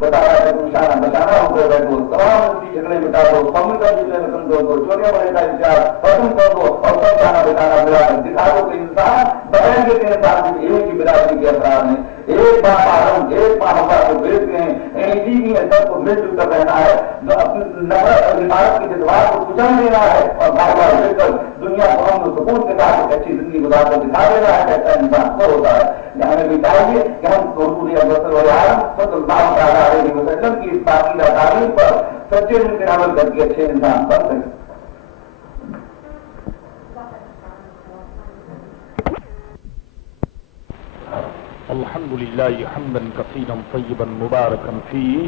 بتا رہا ہے نشانہ بچانا ہو گئے تو تمام جھگڑے مٹا دو، قومی کا جتنے رقم دو دو، چوریاں بڑے کا انتظار ختم کر دو اور سب کھانا بچانا ملا کر دکھا دو کہ انسان بغیر کے انسان کی ایک ہی برادری کے افراد ہیں، ایک باپ آدم ایک ماں ہوا کو بیچ گئے ہیں، ایسی بھی ہے سب کو مل جل کر رہنا ہے، جو اپنی نفرت اور عمارت کے جذبات کو کچل دینا ہے اور بار بار مل کر دنیا کو ہم سکون کے ساتھ ایک اچھی زندگی گزار کر دکھا دینا ہے، ایسا انسان کو ہوتا ہے۔ ہمیں بھی چاہیے کہ ہم حضور صلی اللہ علیہ وسلم کی اس پاکیزہ تعلیم پر سچے دل سے عمل کر کے اچھے انسان بن سکیں۔ الحمد لله حمدا كثيرا طيبا مباركا فيه،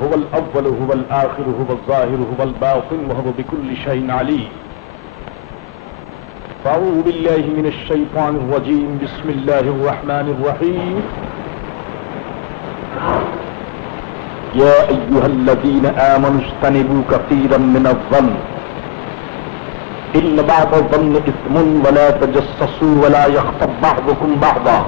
هو الأول هو الآخر هو الظاهر هو الباطن وهو بكل شيء عليم۔ فأعوذ بالله من الشيطان الرجيم، بسم الله الرحمن الرحيم۔ يا أيها الذين آمنوا اجتنبوا كثيرا من الظن إن بعض الظن إثم ولا تجسسوا ولا يغتب بعضكم بعضا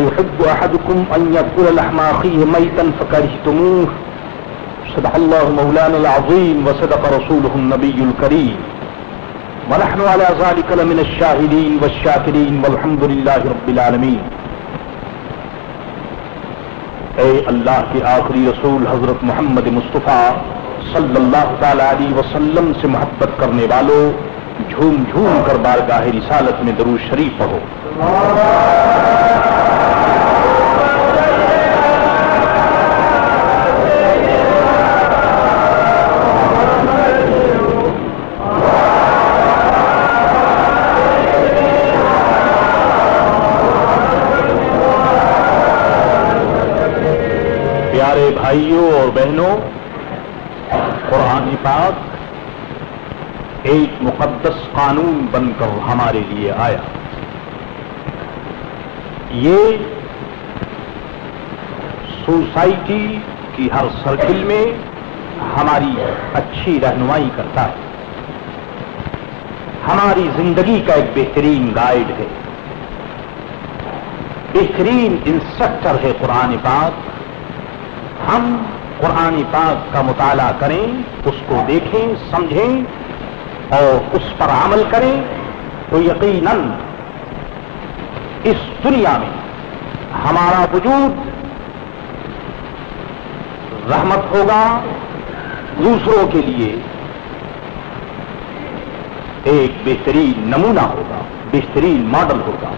أيحب أحدكم أن يأكل لحم أخيه ميتا فكرهتموه، صدق الله مولانا العظيم وصدق رسوله النبي الكريم، ونحن على ذلك لمن الشاهدين والشاكرين والحمد لله رب العالمين۔ اے اللہ کے آخری رسول حضرت محمد مصطفیٰ صلی اللہ تعالی علیہ وسلم سے محبت کرنے والوں، جھوم جھوم کر بارگاہ رسالت میں درود شریف پڑھو۔ پیارے بھائیوں اور بہنوں، قرآن پاک ایک مقدس قانون بن کر ہمارے لیے آیا۔ یہ سوسائٹی کی ہر سرکل میں ہماری اچھی رہنمائی کرتا ہے، ہماری زندگی کا ایک بہترین گائیڈ ہے، بہترین انسٹرکٹر ہے قرآن پاک۔ ہم قرآن پاک کا مطالعہ کریں، اس کو دیکھیں، سمجھیں اور اس پر عمل کریں تو یقیناً اس دنیا میں ہمارا وجود رحمت ہوگا، دوسروں کے لیے ایک بہترین نمونہ ہوگا، بہترین ماڈل ہوگا۔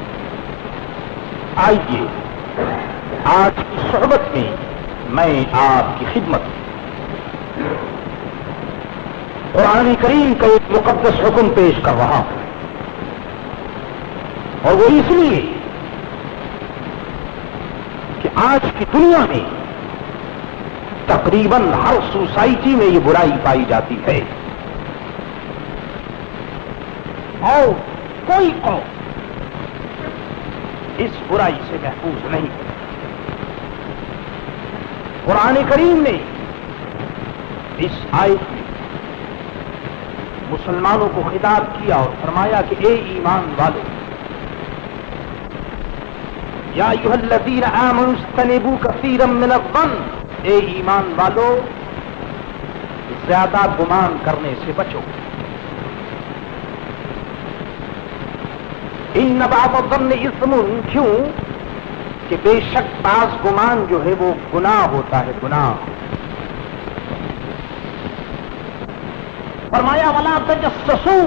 آئیے آج کی صحبت میں میں آپ کی خدمت قرآن کریم کا ایک مقدس حکم پیش کر رہا ہوں، اور وہ اس لیے کہ آج کی دنیا میں تقریباً ہر سوسائٹی میں یہ برائی پائی جاتی ہے، اور کوئی قوم اس برائی سے محفوظ نہیں۔ قرآن کریم نے اس آیت میں مسلمانوں کو خطاب کیا اور فرمایا کہ اے ایمان والو، یا ایھا الذین آمنوا اجتنبوا کثیرا من الظن، اے ایمان والو زیادہ گمان کرنے سے بچو۔ ان بعض الظن اثم، کیوں کہ بے شک بعض گمان جو ہے وہ گناہ ہوتا ہے، گناہ۔ فرمایا ولا تجسسوا،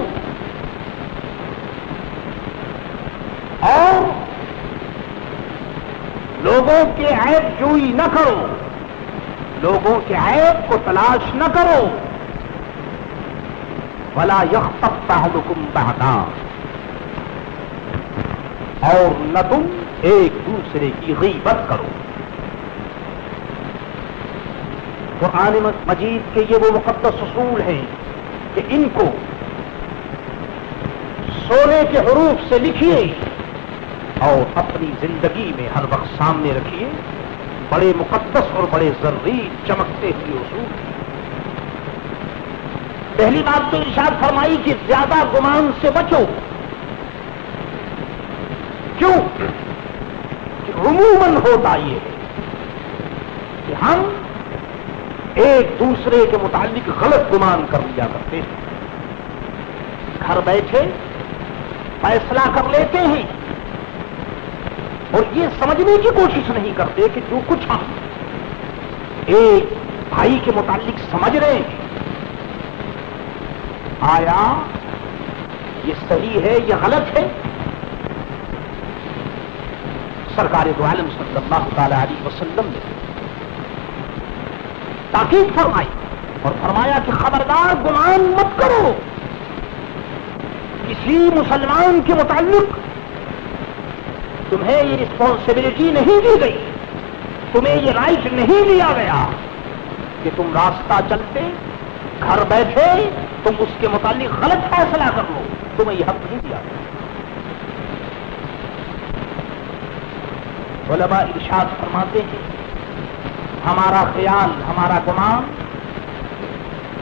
اور لوگوں کے عیب جوئی نہ کرو، لوگوں کے عیب کو تلاش نہ کرو۔ ولا یغتب بعضکم بعضا، اور نہ تم ایک دوسرے کی غیبت کرو۔ قرآن مجید کے یہ وہ مقدس اصول ہیں کہ ان کو سونے کے حروف سے لکھیے اور اپنی زندگی میں ہر وقت سامنے رکھیے۔ بڑے مقدس اور بڑے ضروری چمکتے ہوئے اصول۔ پہلی بات تو ارشاد فرمائی کہ زیادہ گمان سے بچو۔ کیوں؟ عموماً ہوتا یہ ہے کہ ہم ایک دوسرے کے متعلق غلط گمان کر لیا کرتے ہیں، گھر بیٹھے فیصلہ کر لیتے ہیں اور یہ سمجھنے کی کوشش نہیں کرتے کہ جو کچھ ہم ایک بھائی کے متعلق سمجھ رہے ہیں آیا یہ صحیح ہے یا غلط ہے؟ سرکار دو عالم صلی اللہ تعالی علیہ وسلم نے تاکید فرمائی اور فرمایا کہ خبردار گمان مت کرو، کسی مسلمان کے متعلق تمہیں یہ رسپانسبلٹی نہیں دی گئی، تمہیں یہ رائٹ نہیں دیا گیا کہ تم راستہ چلتے گھر بیٹھے تم اس کے متعلق غلط فیصلہ کر لو، تمہیں یہ حق نہیں دیا گیا۔ علماء ارشاد فرماتے ہیں ہمارا خیال، ہمارا گمان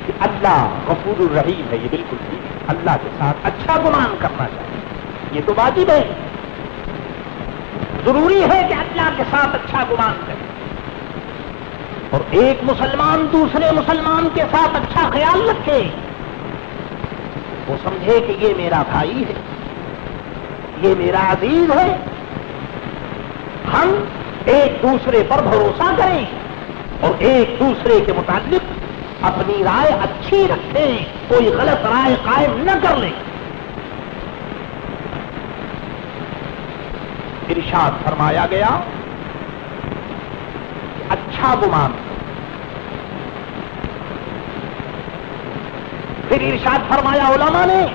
کہ اللہ غفور الرحیم ہے، یہ بالکل ٹھیک ہے، اللہ کے ساتھ اچھا گمان کرنا چاہیے، یہ تو واجب ہے، ضروری ہے کہ اللہ کے ساتھ اچھا گمان کرے، اور ایک مسلمان دوسرے مسلمان کے ساتھ اچھا خیال رکھے، وہ سمجھے کہ یہ میرا بھائی ہے، یہ میرا عزیز ہے، ہم ایک دوسرے پر بھروسہ کریں اور ایک دوسرے کے متعلق اپنی رائے اچھی رکھیں، کوئی غلط رائے قائم نہ کر لیں۔ ارشاد فرمایا گیا اچھا گمان، پھر ارشاد فرمایا علماء نے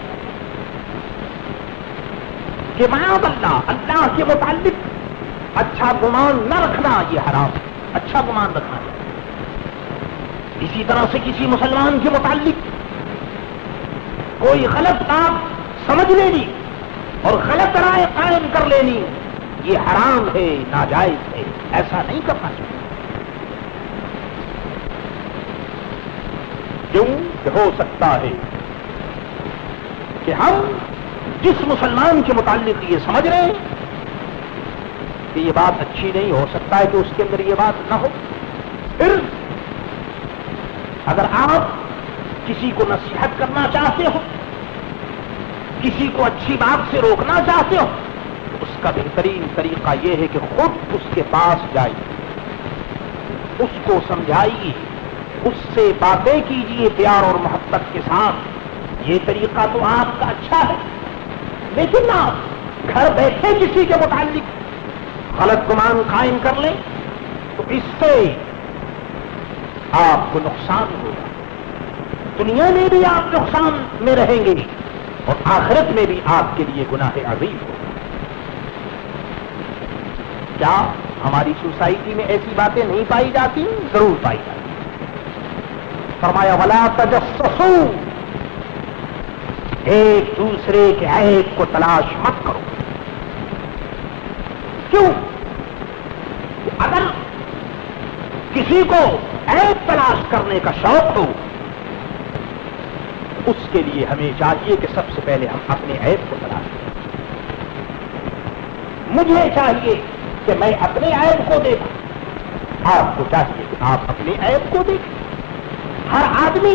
کہ معاذ اللہ کے متعلق اچھا گمان نہ رکھنا یہ حرام ہے، اچھا گمان رکھنا ہے۔ اسی طرح سے کسی مسلمان کے متعلق کوئی غلط بات سمجھ لینی اور غلط رائے قائم کر لینی یہ حرام ہے، ناجائز ہے، ایسا نہیں کرنا چاہیے۔ کیوں کہ ہو سکتا ہے کہ ہم جس مسلمان کے متعلق یہ سمجھ رہے ہیں کہ یہ بات اچھی نہیں، ہو سکتا ہے کہ اس کے اندر یہ بات نہ ہو۔ پھر اگر آپ کسی کو نصیحت کرنا چاہتے ہو، کسی کو اچھی بات سے روکنا چاہتے ہو، تو اس کا بہترین طریقہ یہ ہے کہ خود اس کے پاس جائیے، اس کو سمجھائیے، اس سے باتیں کیجیے پیار اور محبت کے ساتھ۔ یہ طریقہ تو آپ کا اچھا ہے، لیکن آپ گھر بیٹھے کسی کے متعلق غلط گمان قائم کر لیں تو اس سے آپ کو نقصان ہوگا، دنیا میں بھی آپ نقصان میں رہیں گے اور آخرت میں بھی آپ کے لیے گناہ عظیم ہوگا۔ کیا ہماری سوسائٹی میں ایسی باتیں نہیں پائی جاتی؟ ضرور پائی جاتی۔ فرمایا ولا تجسسوا، ایک دوسرے کے عیب کو تلاش مت کرو۔ کیوں؟ اگر کسی کو عیب تلاش کرنے کا شوق ہو، اس کے لیے ہمیں چاہیے کہ سب سے پہلے ہم اپنے عیب کو تلاش کریں۔ مجھے چاہیے کہ میں اپنے عیب کو دیکھوں، آپ کو چاہیے کہ آپ اپنے عیب کو دیکھیں۔ ہر آدمی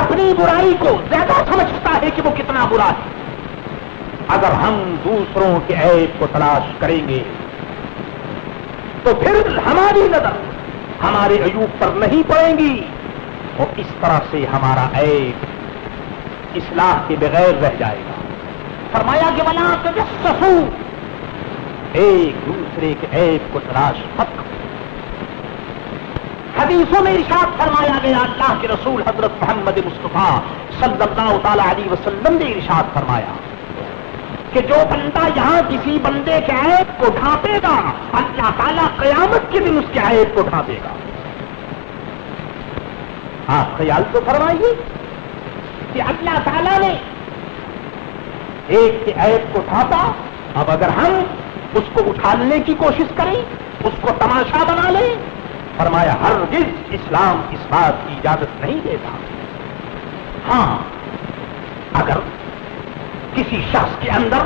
اپنی برائی کو زیادہ سمجھتا ہے کہ وہ کتنا برا ہے۔ اگر ہم دوسروں کے عیب کو تلاش کریں گے تو پھر ہماری نظر ہمارے عیوب پر نہیں پڑیں گی اور اس طرح سے ہمارا عیب اصلاح کے بغیر رہ جائے گا۔ فرمایا کہ ولا تجسسوا، ایک دوسرے کے عیب کو تلاش مت کرو۔ حدیثوں میں ارشاد فرمایا گیا، اللہ کے رسول حضرت محمد مصطفیٰ صلی اللہ تعالی علیہ وسلم نے ارشاد فرمایا کہ جو بندہ یہاں کسی بندے کے عیب کو ڈھانپے گا، اللہ تعالیٰ قیامت کے دن اس کے عیب کو ڈھانپے گا۔ آپ خیال تو فرمائیے کہ اللہ تعالیٰ نے ایک کے عیب کو ڈھانپا، اب اگر ہم اس کو اٹھالنے کی کوشش کریں، اس کو تماشا بنا لیں، فرمایا ہرگز اسلام اس بات کی اجازت نہیں دیتا۔ ہاں، اگر کسی شخص کے اندر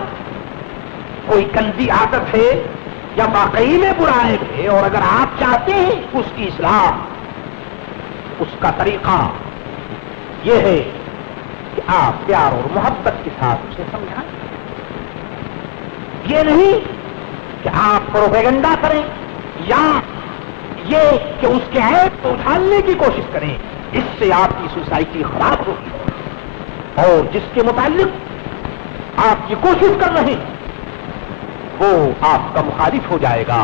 کوئی گندی عادت ہے، یا واقعی میں برا عیب ہے، اور اگر آپ چاہتے ہیں اس کی اصلاح، اس کا طریقہ یہ ہے کہ آپ پیار اور محبت کے ساتھ اسے سمجھائیں، یہ نہیں کہ آپ پروپیگنڈا کریں یا یہ کہ اس کے عیب کو اچھالنے کی کوشش کریں. اس سے آپ کی سوسائٹی خراب ہوگی، اور جس کے متعلق آپ کی کوشش کر رہے ہیں وہ آپ کا مخالف ہو جائے گا،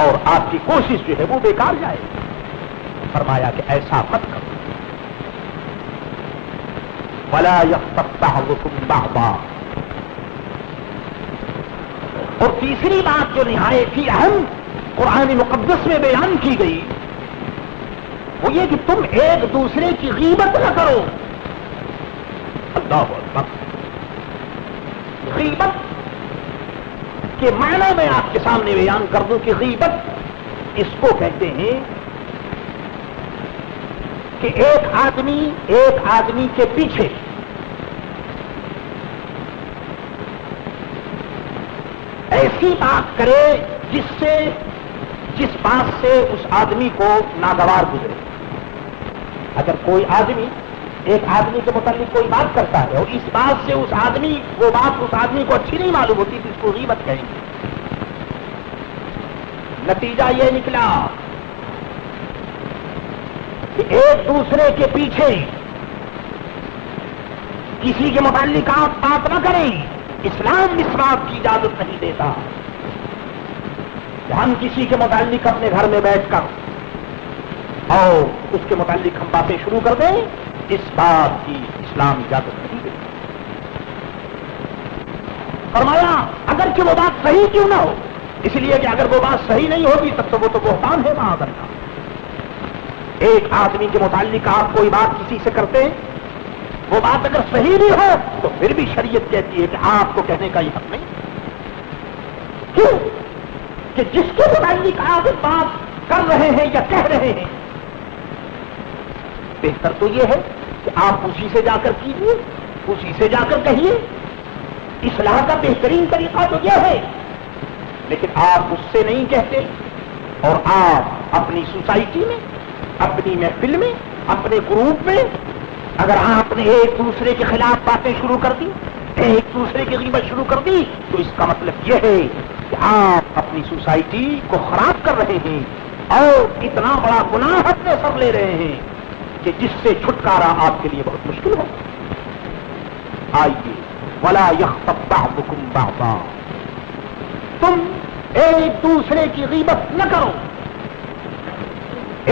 اور آپ کی کوشش جو ہے وہ بیکار جائے گی. فرمایا کہ ایسا مت کرو. وَلَا يَغْتَبْ بَعْضُكُمْ بَعْضًا. اور تیسری بات جو نہایت ہی اہم قرآن مقدس میں بیان کی گئی وہ یہ کہ تم ایک دوسرے کی غیبت نہ کرو. اللہ اکبر. غیبت کے معنی میں آپ کے سامنے بیان کر دوں کہ غیبت اس کو کہتے ہیں کہ ایک آدمی کے پیچھے ایسی بات کرے جس بات سے اس آدمی کو ناگوار گزرے. اگر کوئی آدمی ایک آدمی کے متعلق کوئی بات کرتا ہے اور اس بات سے وہ بات اس آدمی کو اچھی نہیں معلوم ہوتی تو اس کو غیبت کہیں گے. نتیجہ یہ نکلا کہ ایک دوسرے کے پیچھے کسی کے متعلق آپ بات نہ کریں. اسلام اس بات کی اجازت نہیں دیتا کہ ہم کسی کے متعلق اپنے گھر میں بیٹھ کر اور اس کے متعلق ہم باتیں شروع کر دیں. اس بات کی اسلام اجازت نہیں دیتا. فرمایا اگرچہ وہ بات صحیح کیوں نہ ہو، اس لیے کہ اگر وہ بات صحیح نہیں ہوگی تب تو وہ تو بہتان ہے معاذ اللہ. ایک آدمی کے متعلق آپ کوئی بات کسی سے کرتے ہیں، وہ بات اگر صحیح بھی ہو تو پھر بھی شریعت کہتی ہے کہ آپ کو کہنے کا یہ حق نہیں. کیوں کہ جس کے متعلق آپ بات کر رہے ہیں یا کہہ رہے ہیں، بہتر تو یہ ہے کہ آپ اسی سے جا کر کیجیے، اسی سے جا کر کہیے. اصلاح کا بہترین طریقہ تو یہ ہے. لیکن آپ اس سے نہیں کہتے اور آپ اپنی سوسائٹی میں، اپنی محفل میں، اپنے گروپ میں اگر آپ نے ایک دوسرے کے خلاف باتیں شروع کر دی، ایک دوسرے کی غیبت شروع کر دی، تو اس کا مطلب یہ ہے کہ آپ اپنی سوسائٹی کو خراب کر رہے ہیں اور اتنا بڑا گناہ اپنے سر لے رہے ہیں کہ جس سے چھٹکارا آپ کے لیے بہت مشکل ہو. آئیے وَلَا يَغْتَبْ بَعْضُكُمْ بَعْضًا. تم ایک دوسرے کی غیبت نہ کرو.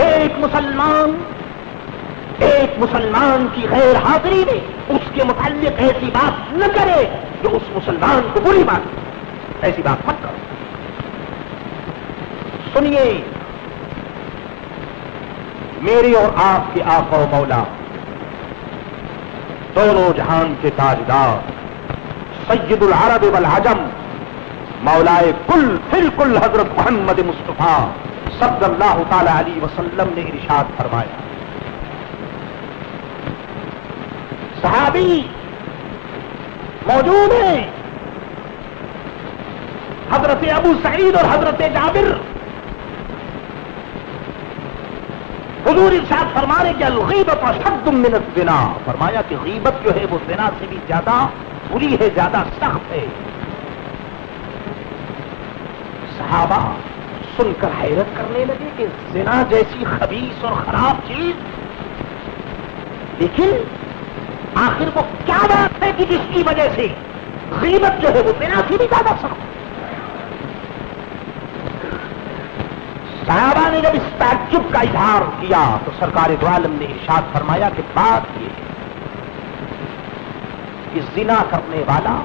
ایک مسلمان کی غیر حاضری میں اس کے متعلق ایسی بات نہ کرے جو اس مسلمان کو بری بات ہے. ایسی بات مت کرو. سنیے میرے اور آپ کے آقا و مولا، دونوں جہان کے تاجدار، سید العرب والعجم، مولائے کل فی کل حضرت محمد مصطفیٰ صلی اللہ تعالی علیہ وسلم نے ارشاد فرمایا. صحابی موجود ہیں، حضرت ابو سعید اور حضرت جابر. حضور ارشاد فرما رہے کہ الغیبت اشد من الزنا. فرمایا کہ غیبت جو ہے وہ زنا سے بھی زیادہ بری ہے، زیادہ سخت ہے. صحابہ سن کر حیرت کرنے لگے کہ زنا جیسی خبیث اور خراب چیز، لیکن آخر وہ کیا بات ہے کہ جس کی وجہ سے غیبت جو ہے وہ زنا سے بھی زیادہ سخت ہے. صحابہ نے جب اس تعجب کا اظہار کیا تو سرکار دو عالم نے ارشاد فرمایا کہ بات یہ ہے کہ زنا کرنے والا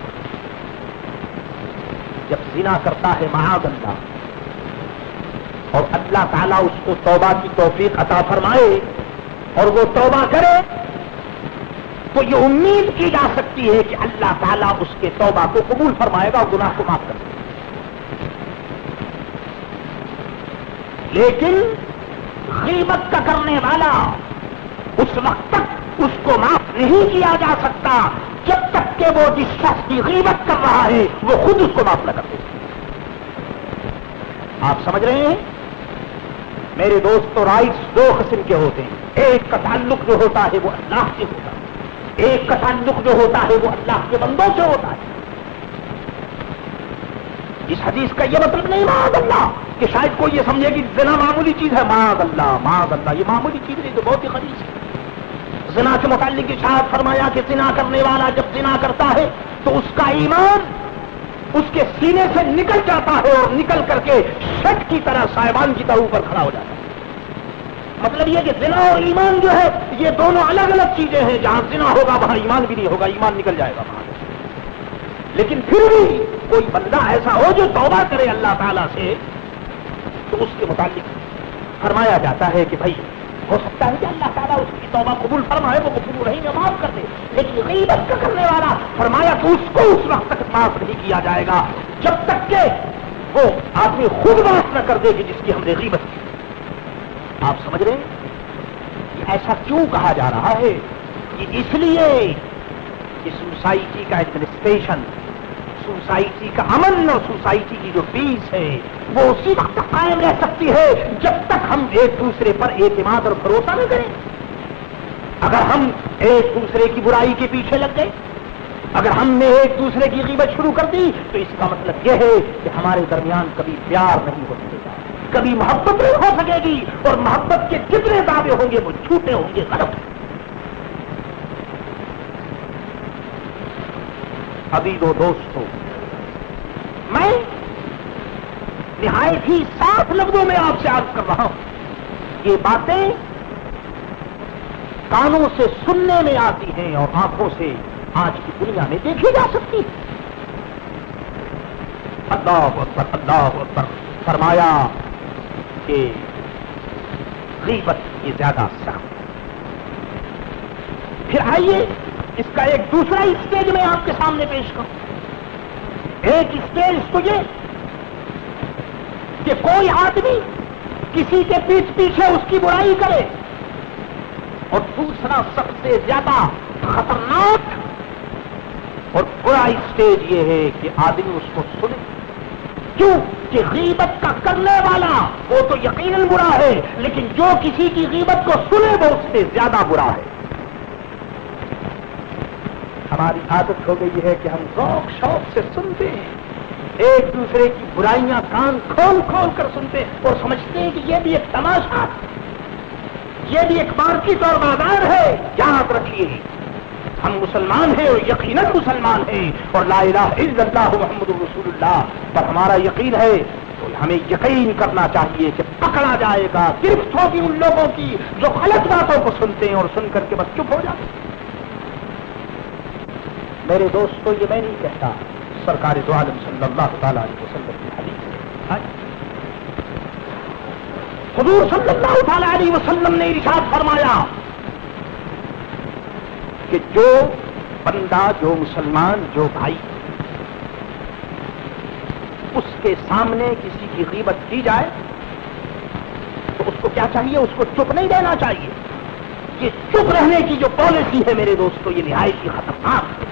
جب زنا کرتا ہے معاذ اللہ اور اللہ تعالیٰ اس کو توبہ کی توفیق عطا فرمائے اور وہ توبہ کرے تو یہ امید کی جا سکتی ہے کہ اللہ تعالیٰ اس کے توبہ کو قبول فرمائے گا اور گناہ کو معاف کر دے گا. لیکن غیبت کا کرنے والا اس وقت تک اس کو معاف نہیں کیا جا سکتا جب تک کہ وہ جس شخص کی غیبت کر رہا ہے وہ خود اس کو معاف نہ کر دے. آپ سمجھ رہے ہیں میرے دوستو؟ رائٹس دو قسم کے ہوتے ہیں. ایک کا تعلق جو ہوتا ہے وہ اللہ سے ہوتا ہے, ایک کا تعلق جو ہوتا ہے وہ اللہ کے بندوں سے ہوتا ہے. اس حدیث کا یہ مطلب نہیں معاذ اللہ کہ شاید کوئی یہ سمجھے کہ زنا معمولی چیز ہے. معاذ اللہ یہ معمولی چیز نہیں, تو بہت ہی خبیث ہے. زنا کے متعلق ارشاد فرمایا کہ زنا کرنے والا جب زنا کرتا ہے تو اس کا ایمان اس کے سینے سے نکل جاتا ہے اور نکل کر کے شٹ کی طرح سائبان کی طرح اوپر کھڑا ہو جاتا ہے. مطلب یہ کہ زنا اور ایمان جو ہے یہ دونوں الگ الگ چیزیں ہیں. جہاں زنا ہوگا وہاں ایمان بھی نہیں ہوگا, ایمان نکل جائے گا وہاں. لیکن پھر بھی کوئی بندہ ایسا ہو جو توبہ کرے اللہ تعالیٰ سے, تو اس کے متعلق فرمایا جاتا ہے کہ بھائی ہو سکتا ہے کہ اللہ تعالیٰ اس کی توبہ قبول فرمائے, وہ غفور رحیم ہے, معاف کر دے. لیکن غیبت کا کرنے والا فرمایا کہ اس کو اس وقت تک معاف نہیں کیا جائے گا جب تک کہ وہ آدمی خود معاف نہ کر دے کہ جس کی ہم نے غیبت کی. آپ سمجھ رہے ہیں کہ ایسا کیوں کہا جا رہا ہے؟ کہ اس لیے کہ سوسائٹی کا ایڈمنسٹریشن, سوسائٹی کا امن اور سوسائٹی کی جو پیس ہے وہ اسی وقت تک قائم رہ سکتی ہے جب تک ہم ایک دوسرے پر اعتماد اور بھروسہ نہ کریں. اگر ہم ایک دوسرے کی برائی کے پیچھے لگ گئے, اگر ہم نے ایک دوسرے کی غیبت شروع کر دی, تو اس کا مطلب یہ ہے کہ ہمارے درمیان کبھی پیار نہیں ہو سکے گا, کبھی محبت نہیں ہو سکے گی, اور محبت کے جتنے دعوے ہوں گے وہ جھوٹے ہوں گے, غلط ہیں. ابھی دو دوستوں, میں نہایت ہی صاف لفظوں میں آپ سے عرض کر رہا ہوں, یہ باتیں کانوں سے سننے میں آتی ہیں اور آنکھوں سے آج کی دنیا میں دیکھی جا سکتی ہے. اللہ اکبر فرمایا کہ غیبت یہ زیادہ سخت. پھر آئیے اس کا ایک دوسرا اسٹیج میں آپ کے سامنے پیش کروں. ایک اسٹیج تو یہ کہ کوئی آدمی کسی کے پیچھے پیچھے اس کی برائی کرے, اور دوسرا سب سے زیادہ خطرناک اور برا اسٹیج یہ ہے کہ آدمی اس کو سنے. کیوں کہ غیبت کا کرنے والا وہ تو یقیناً برا ہے, لیکن جو کسی کی غیبت کو سنے وہ اس سے زیادہ برا ہے. ہماری عادت ہو گئی ہے کہ ہم ذوق شوق سے سنتے ہیں, ایک دوسرے کی برائیاں کان کھول کھول کر سنتے ہیں اور سمجھتے ہیں کہ یہ بھی ایک تماشا, یہ بھی ایک مارکیٹ اور بازار ہے. یاد رکھیے ہم مسلمان ہیں اور یقیناً مسلمان ہیں, اور لا الہ الا اللہ محمد رسول اللہ پر ہمارا یقین ہے. تو ہمیں یقین کرنا چاہیے کہ پکڑا جائے گا, گرفت ہوگی ان لوگوں کی جو غلط باتوں کو سنتے ہیں اور سن کر کے بس چپ ہو جاتے ہیں. میرے دوستو یہ میں نہیں کہتا, سرکار دو عالم صلی اللہ تعالی علیہ وسلم کی حدیث ہے. حضور صلی اللہ تعالی علیہ وسلم نے ارشاد فرمایا کہ جو بندہ, جو مسلمان, جو بھائی اس کے سامنے کسی کی غیبت کی جائے تو اس کو کیا چاہیے؟ اس کو چپ نہیں دینا چاہیے. یہ چپ رہنے کی جو پالیسی ہے میرے دوستو یہ نہایت ہی خطرناک ہے.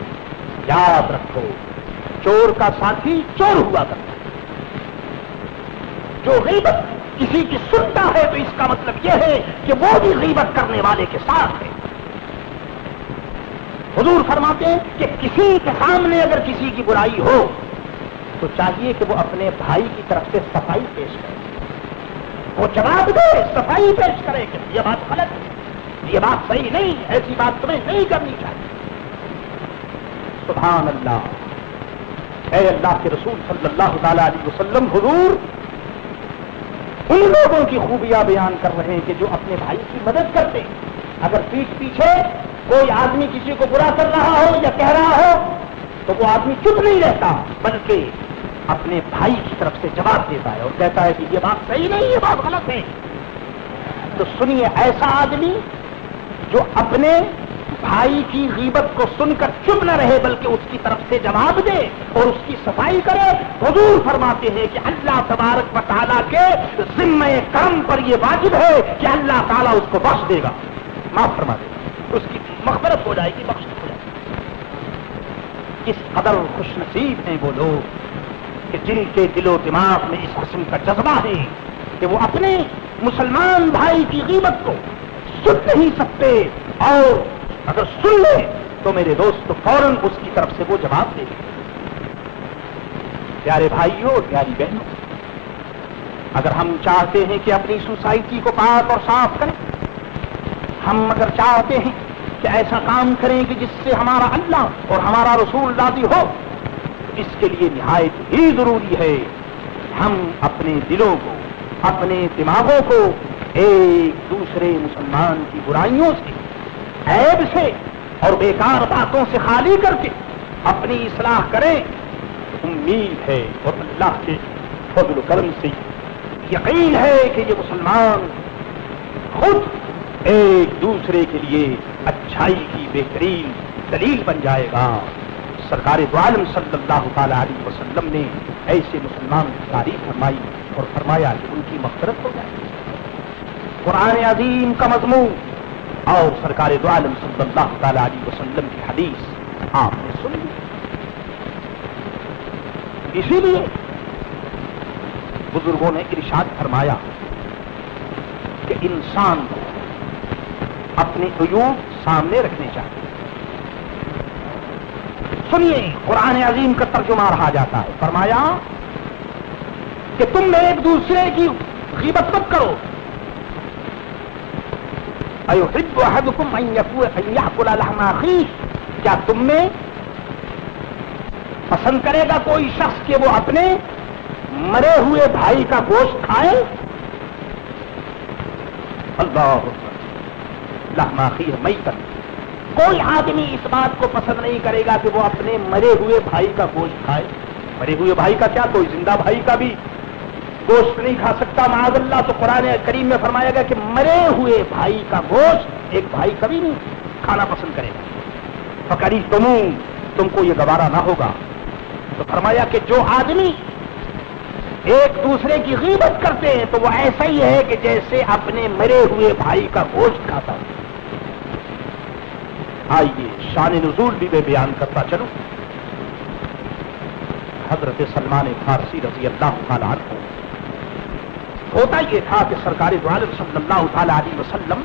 یاد رکھو چور کا ساتھی چور ہوا کرتا ہے. جو غیبت کسی کی سنتا ہے تو اس کا مطلب یہ ہے کہ وہ بھی غیبت کرنے والے کے ساتھ ہے. حضور فرماتے ہیں کہ کسی کے سامنے اگر کسی کی برائی ہو تو چاہیے کہ وہ اپنے بھائی کی طرف سے صفائی پیش کرے, وہ جواب دے, صفائی پیش کرے کہ یہ بات غلط ہے, یہ بات صحیح نہیں, ایسی بات تمہیں نہیں کرنی چاہیے. سبحان اللہ. اے اللہ کے رسول صلی اللہ تعالی علیہ وسلم, حضور ان لوگوں کی خوبیاں بیان کر رہے ہیں کہ جو اپنے بھائی کی مدد کرتے. اگر پیٹھ پیچھے کوئی آدمی کسی کو برا کر رہا ہو یا کہہ رہا ہو تو وہ آدمی چپ نہیں رہتا بلکہ اپنے بھائی کی طرف سے جواب دیتا ہے اور کہتا ہے کہ یہ بات صحیح نہیں, یہ بات غلط ہے. تو سنیے, ایسا آدمی جو اپنے بھائی کی غیبت کو سن کر چپ نہ رہے بلکہ اس کی طرف سے جواب دے اور اس کی صفائی کرے, حضور فرماتے ہیں کہ اللہ تبارک و تعالیٰ کے ذمہ کرم پر یہ واجب ہے کہ اللہ تعالیٰ اس کو بخش دے گا, معاف فرما دے گا, اس کی مغفرت ہو جائے گی, بخش ہو جائے گی. اس قدر خوش نصیب ہیں وہ لوگ کہ جن کے دل و دماغ میں اس قسم کا جذبہ ہے کہ وہ اپنے مسلمان بھائی کی غیبت کو سن نہیں سکتے، اور اگر سن لے تو میرے دوست تو فوراً اس کی طرف سے وہ جواب دے دیں۔ پیارے بھائیوں اور پیاری بہنوں، اگر ہم چاہتے ہیں کہ اپنی سوسائٹی کو پاک اور صاف کریں، ہم اگر چاہتے ہیں کہ ایسا کام کریں کہ جس سے ہمارا اللہ اور ہمارا رسول راضی ہو، اس کے لیے نہایت ہی ضروری ہے ہم اپنے دلوں کو، اپنے دماغوں کو ایک دوسرے مسلمان کی برائیوں سے، عیب سے اور بیکار باتوں سے خالی کر کے اپنی اصلاح کریں۔ امید ہے اور اللہ کے فضل و کرم سے یقین ہے کہ یہ مسلمان خود ایک دوسرے کے لیے اچھائی کی بہترین دلیل بن جائے گا۔ سرکار دو عالم صلی اللہ تعالی علیہ وسلم نے ایسے مسلمان کی تعریف فرمائی اور فرمایا کہ ان کی مغفرت ہو جائے۔ قرآن عظیم کا مضمون اور سرکار دو عالم صلی اللہ تعالی علیہ وسلم کی حدیث آپ نے سن لی۔ اسی لیے بزرگوں نے ارشاد فرمایا کہ انسان کو اپنے عیوب سامنے رکھنے چاہیے۔ سنیے قرآن عظیم کا ترجمہ رہا جاتا ہے، فرمایا کہ تم میں ایک دوسرے کی غیبت مت کرو۔ ایحب احدکم ان یاکل لحم اخیہ، کیا تم میں پسند کرے گا کوئی شخص کہ وہ اپنے مرے ہوئے بھائی کا گوشت کھائے؟ اللہ لحم اخیہ میتا، کوئی آدمی اس بات کو پسند نہیں کرے گا کہ وہ اپنے مرے ہوئے بھائی کا گوشت کھائے۔ مرے ہوئے بھائی کا کیا، کوئی زندہ بھائی کا بھی گوشت نہیں کھا سکتا معاذ اللہ۔ تو قرآن کریم میں فرمایا گیا کہ مرے ہوئے بھائی کا گوشت ایک بھائی کبھی نہیں کھانا پسند کرے گا۔ فکریہتم، تم کو یہ گوارا نہ ہوگا۔ تو فرمایا کہ جو آدمی ایک دوسرے کی غیبت کرتے ہیں تو وہ ایسا ہی ہے کہ جیسے اپنے مرے ہوئے بھائی کا گوشت کھاتا ہے۔ آئیے شان نزول بھی میں بیان کرتا چلوں۔ حضرت سلمان فارسی رضی اللہ تعالیٰ عنہ، ہوتا یہ تھا کہ سرکار دو عالم صلی اللہ تعالیٰ علیہ وسلم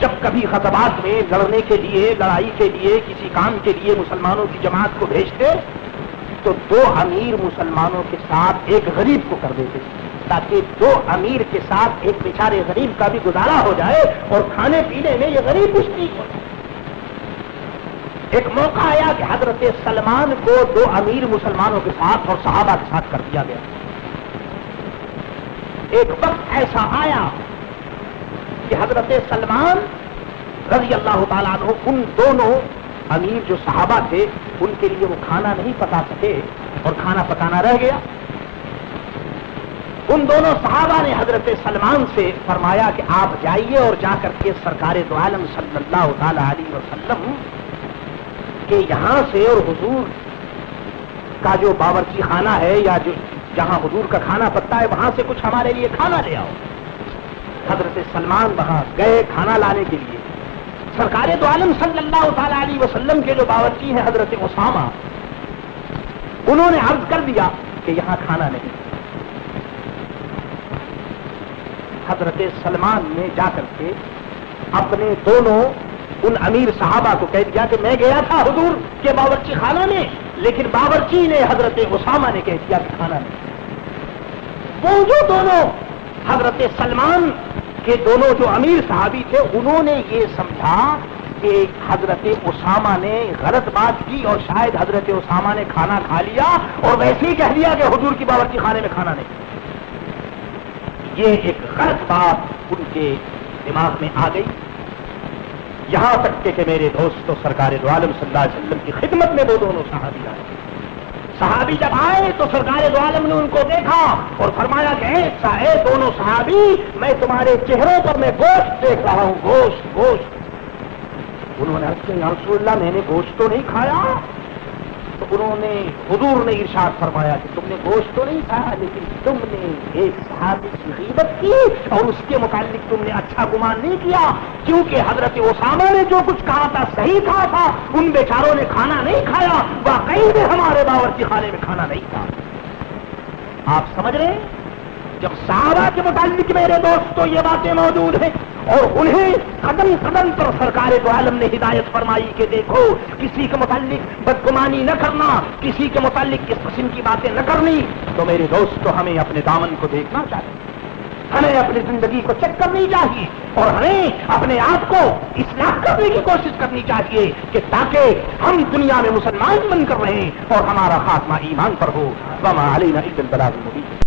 جب کبھی خطبات میں لڑنے کے لیے، لڑائی کے لیے، کسی کام کے لیے مسلمانوں کی جماعت کو بھیجتے تو دو امیر مسلمانوں کے ساتھ ایک غریب کو کر دیتے تاکہ دو امیر کے ساتھ ایک بیچارے غریب کا بھی گزارا ہو جائے اور کھانے پینے میں یہ غریب کچھ نہیں ہو۔ ایک موقع آیا کہ حضرت سلمان کو دو امیر مسلمانوں کے ساتھ اور صحابہ کے ساتھ کر دیا گیا۔ ایک وقت ایسا آیا کہ حضرت سلمان رضی اللہ تعالیٰ عنہ ان دونوں امیر جو صحابہ تھے ان کے لیے وہ کھانا نہیں پکا سکے اور کھانا پکانا رہ گیا۔ ان دونوں صحابہ نے حضرت سلمان سے فرمایا کہ آپ جائیے اور جا کر کے سرکار دو عالم صلی اللہ تعالی علیہ وسلم کہ یہاں سے اور حضور کا جو باورچی خانہ ہے یا جو جہاں حضور کا کھانا پکتا ہے وہاں سے کچھ ہمارے لیے کھانا لے آؤ۔ حضرت سلمان وہاں گئے کھانا لانے کے لیے۔ سرکار دو عالم صلی اللہ تعالی علیہ وسلم کے جو باورچی ہیں حضرت اسامہ، انہوں نے عرض کر دیا کہ یہاں کھانا نہیں۔ حضرت سلمان نے جا کر کے اپنے دونوں ان امیر صحابہ کو کہہ دیا کہ میں گیا تھا حضور کے باورچی خانہ میں، لیکن باورچی نے حضرت اسامہ نے کہہ دیا کہ کھانا نہیں۔ وہ جو دونوں حضرت سلمان کے دونوں جو امیر صحابی تھے انہوں نے یہ سمجھا کہ حضرت اسامہ نے غلط بات کی اور شاید حضرت اسامہ نے کھانا کھا لیا اور ویسے ہی کہہ دیا کہ حضور کی باورچی خانے میں کھانا نہیں۔ یہ ایک غلط بات ان کے دماغ میں آ گئی، یہاں تک کہ میرے دوستو سرکار دو عالم صلی اللہ علیہ وسلم کی خدمت میں وہ دونوں صحابی آئے۔ صحابی جب آئے تو سرکار دو عالم نے ان کو دیکھا اور فرمایا کہ اے دونوں صحابی، میں تمہارے چہروں پر میں گوشت دیکھ رہا ہوں، گوشت گوشت۔ انہوں نے عرض کیا یا رسول اللہ میں نے گوشت تو نہیں کھایا۔ تو انہوں نے حضور نے ارشاد فرمایا کہ تم نے گوشت تو نہیں کھایا لیکن تم نے ایک صحابی کی غیبت کی اور اس کے متعلق تم نے اچھا گمان نہیں کیا، کیونکہ حضرت اسامہ نے جو کچھ کہا تھا صحیح کہا تھا، ان بیچاروں نے کھانا نہیں کھایا، واقعی میں ہمارے باورچی خانے میں کھانا نہیں تھا۔ آپ سمجھ رہے ہیں؟ جب صحابہ کے متعلق میرے دوستوں یہ باتیں موجود ہیں اور انہیں قدم قدم پر سرکار دو عالم نے ہدایت فرمائی کہ دیکھو کسی کے متعلق بدگمانی نہ کرنا، کسی کے متعلق اس قسم کی باتیں نہ کرنی، تو میرے دوستوں ہمیں اپنے دامن کو دیکھنا چاہیے، ہمیں اپنی زندگی کو چیک کرنی چاہیے اور ہمیں اپنے آپ کو اصلاح کرنے کی کوشش کرنی چاہیے کہ تاکہ ہم دنیا میں مسلمان بن کر رہیں اور ہمارا خاتمہ ایمان پر ہو۔ وما علینا الا البلاغ المبین۔